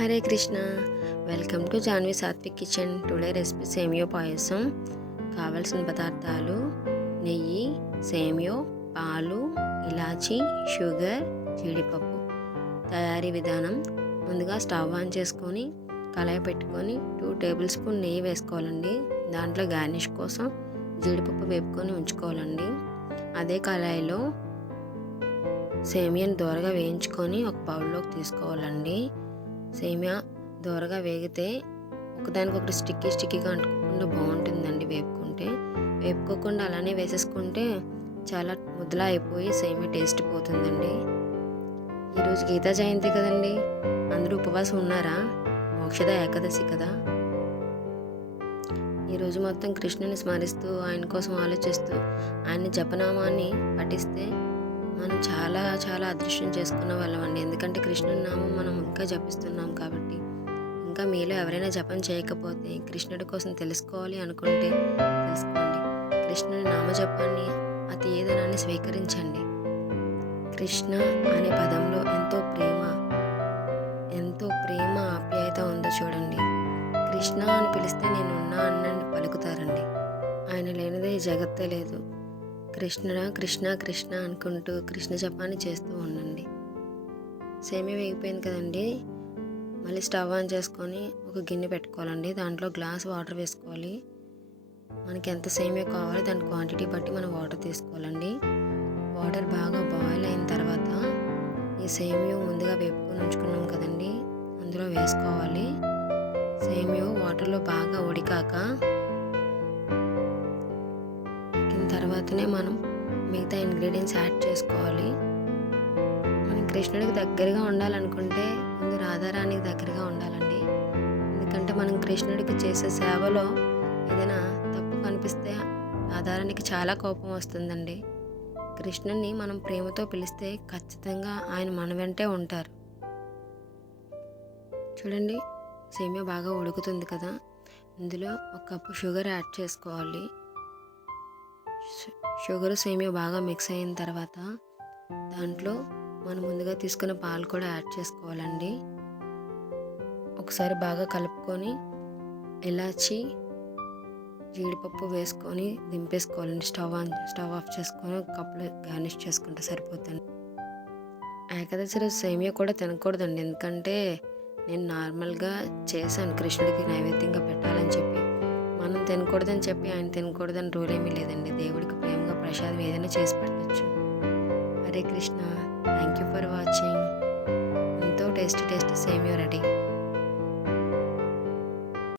Hare Krishna. Welcome to Janvi Satvik kitchen. Today recipe semiya payasam. కావలసిన పదార్థాలు నెయ్యి సేమియో పాలు ఇలాచి షుగర్ జీడిపప్పు. తయారీ విధానం ముందుగా స్టవ్ ఆన్ చేసుకొని కళాయి పెట్టుకొని టూ టేబుల్ స్పూన్ నెయ్యి వేసుకోవాలండి. దాంట్లో గార్నిష్ కోసం జీడిపప్పు వేపుకొని ఉంచుకోవాలండి. అదే కళాయిలో సేమియాను దోరగా వేయించుకొని ఒక బౌల్లోకి తీసుకోవాలండి. సేమియా దోరగా వేగితే ఒకదానికొకటి స్టిక్కీ స్టిక్కీగా అంటుకోకుండా బాగుంటుందండి వేపుకుంటే. వేపుకోకుండా అలానే వేసేసుకుంటే చాలా ముద్దలా అయిపోయి సేమియా టేస్ట్ పోతుందండి. ఈరోజు గీతా జయంతి కదండి. అందరూ ఉపవాసం ఉన్నారా? మోక్షద ఏకాదశి కదా? ఈరోజు మొత్తం కృష్ణుని స్మరిస్తూ ఆయన కోసం ఆలోచిస్తూ ఆయన జపనామాన్ని పఠిస్తే మనం చాలా చాలా అదృష్టం చేసుకున్న వాళ్ళం అండి. ఎందుకంటే కృష్ణుని నామం మనం ఇంకా జపిస్తున్నాం కాబట్టి ఇంకా మీలో ఎవరైనా జపం చేయకపోతే కృష్ణుడి కోసం తెలుసుకోవాలి అనుకుంటే తెలుసుకోండి. కృష్ణుని నామజపాన్ని అతి ఏదనాన్ని స్వీకరించండి. కృష్ణ అనే పదంలో ఎంతో ప్రేమ ఎంతో ప్రేమ ఆప్యాయత ఉందో చూడండి. కృష్ణ అని పిలిస్తే నేను ఉన్నా అన్నని పలుకుతారండి. ఆయన లేనిదే ఈ జగత్తే లేదు. కృష్ణ కృష్ణ కృష్ణ అనుకుంటూ కృష్ణ జపాన్ని చేస్తూ ఉండండి. సేమే వేగిపోయింది కదండి. మళ్ళీ స్టవ్ ఆన్ చేసుకొని ఒక గిన్నె పెట్టుకోవాలండి. దాంట్లో గ్లాస్ వాటర్ వేసుకోవాలి. మనకి ఎంత సేమే కావాలో దాని క్వాంటిటీ బట్టి మనం వాటర్ తీసుకోవాలండి. వాటర్ బాగా బాయిల్ అయిన తర్వాత ఈ సేమియో ముందుగా వేపుకొని ఉంచుకున్నాం కదండి. అందులో వేసుకోవాలి. సేమియో వాటర్లో బాగా ఉడికాక తర్వాతనే మనం మిగతా ఇంగ్రీడియంట్స్ యాడ్ చేసుకోవాలి. మనం కృష్ణుడికి దగ్గరగా ఉండాలనుకుంటే ముందు రాధారాణికి దగ్గరగా ఉండాలండి. ఎందుకంటే మనం కృష్ణుడికి చేసే సేవలో ఏదైనా తప్పు కనిపిస్తే రాధారాణికి చాలా కోపం వస్తుందండి. కృష్ణుని మనం ప్రేమతో పిలిస్తే ఖచ్చితంగా ఆయన మన వెంటే ఉంటారు. చూడండి సేమియా బాగా ఉడుకుతుంది కదా. ఇందులో ఒక కప్పు షుగర్ యాడ్ చేసుకోవాలి. షుగర్ సేమియా బాగా మిక్స్ అయిన తర్వాత దాంట్లో మనం ముందుగా తీసుకున్న పాలు కూడా యాడ్ చేసుకోవాలండి. ఒకసారి బాగా కలుపుకొని ఇలాచి జీడిపప్పు వేసుకొని దింపేసుకోవాలండి. స్టవ్ ఆన్ స్టవ్ ఆఫ్ చేసుకొని ఒక కప్పులో గార్నిష్ చేసుకుంటే సరిపోతుంది. ఏకాదశి రోజు సేమియా కూడా తినకూడదండి. ఎందుకంటే నేను నార్మల్గా చేశాను. కృష్ణుడికి నైవేద్యంగా పెట్టాలని చెప్పి. మనం తినకూడదని చెప్పి ఆయన తినకూడదని రూల్ ఏమీ లేదండి. దేవుడికి ప్రేమగా ప్రసాదం ఏదైనా చేసి పెట్టచ్చు. Hare Krishna. Thank you for watching ఎంతో టేస్టీ టేస్టీ సేమియా రెడీ